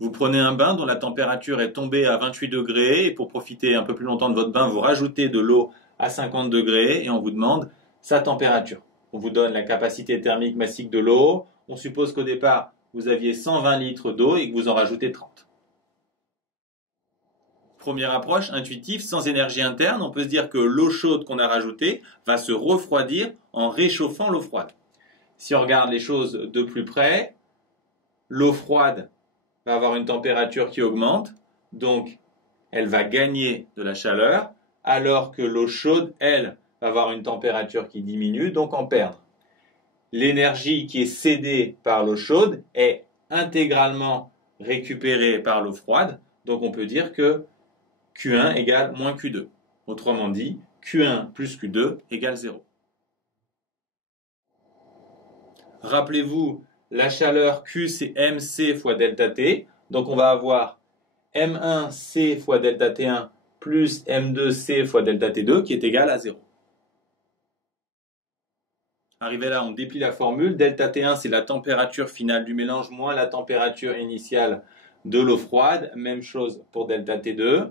Vous prenez un bain dont la température est tombée à 28 degrés et pour profiter un peu plus longtemps de votre bain, vous rajoutez de l'eau à 50 degrés et on vous demande sa température. On vous donne la capacité thermique massique de l'eau. On suppose qu'au départ, vous aviez 120 litres d'eau et que vous en rajoutez 30. Première approche intuitive, sans énergie interne, on peut se dire que l'eau chaude qu'on a rajoutée va se refroidir en réchauffant l'eau froide. Si on regarde les choses de plus près, l'eau froide va avoir une température qui augmente, donc elle va gagner de la chaleur, alors que l'eau chaude, elle, va avoir une température qui diminue, donc en perdre. L'énergie qui est cédée par l'eau chaude est intégralement récupérée par l'eau froide, donc on peut dire que Q1 égale moins Q2. Autrement dit, Q1 plus Q2 égale 0. Rappelez-vous, la chaleur Q, c'est mc fois delta T. Donc on va avoir M1C fois delta T1 plus M2C fois delta T2 qui est égal à 0. Arrivé là, on déplie la formule. Delta T1, c'est la température finale du mélange moins la température initiale de l'eau froide. Même chose pour delta T2.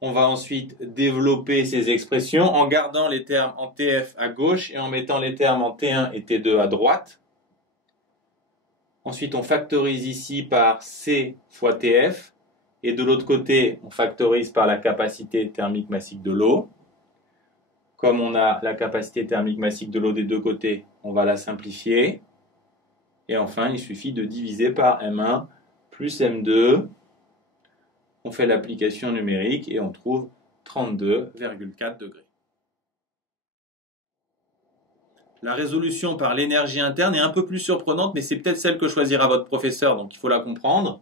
On va ensuite développer ces expressions en gardant les termes en TF à gauche et en mettant les termes en T1 et T2 à droite. Ensuite, on factorise ici par C fois TF. Et de l'autre côté, on factorise par la capacité thermique massique de l'eau. Comme on a la capacité thermique massique de l'eau des deux côtés, on va la simplifier. Et enfin, il suffit de diviser par M1 plus M2. On fait l'application numérique et on trouve 32,4 degrés. La résolution par l'énergie interne est un peu plus surprenante, mais c'est peut-être celle que choisira votre professeur, donc il faut la comprendre.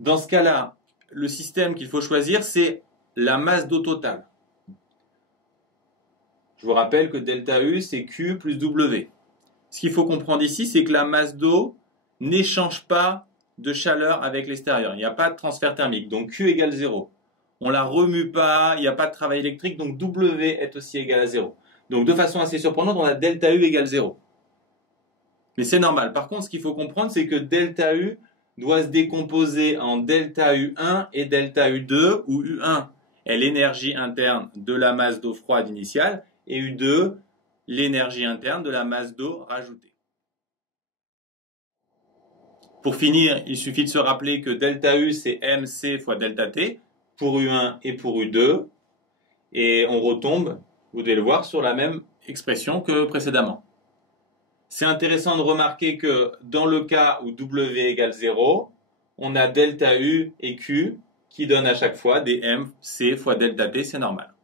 Dans ce cas-là, le système qu'il faut choisir, c'est la masse d'eau totale. Je vous rappelle que delta U, c'est Q plus W. Ce qu'il faut comprendre ici, c'est que la masse d'eau n'échange pas de chaleur avec l'extérieur. Il n'y a pas de transfert thermique, donc Q égale 0. On ne la remue pas, il n'y a pas de travail électrique, donc W est aussi égal à 0. Donc de façon assez surprenante, on a delta U égale 0. Mais c'est normal. Par contre, ce qu'il faut comprendre, c'est que delta U doit se décomposer en delta U1 et delta U2, où U1 est l'énergie interne de la masse d'eau froide initiale, et U2, l'énergie interne de la masse d'eau rajoutée. Pour finir, il suffit de se rappeler que delta U, c'est mc fois delta T, pour U1 et pour U2, et on retombe, vous devez le voir, sur la même expression que précédemment. C'est intéressant de remarquer que dans le cas où W égale 0, on a delta U et Q qui donnent à chaque fois des mc fois delta T, c'est normal.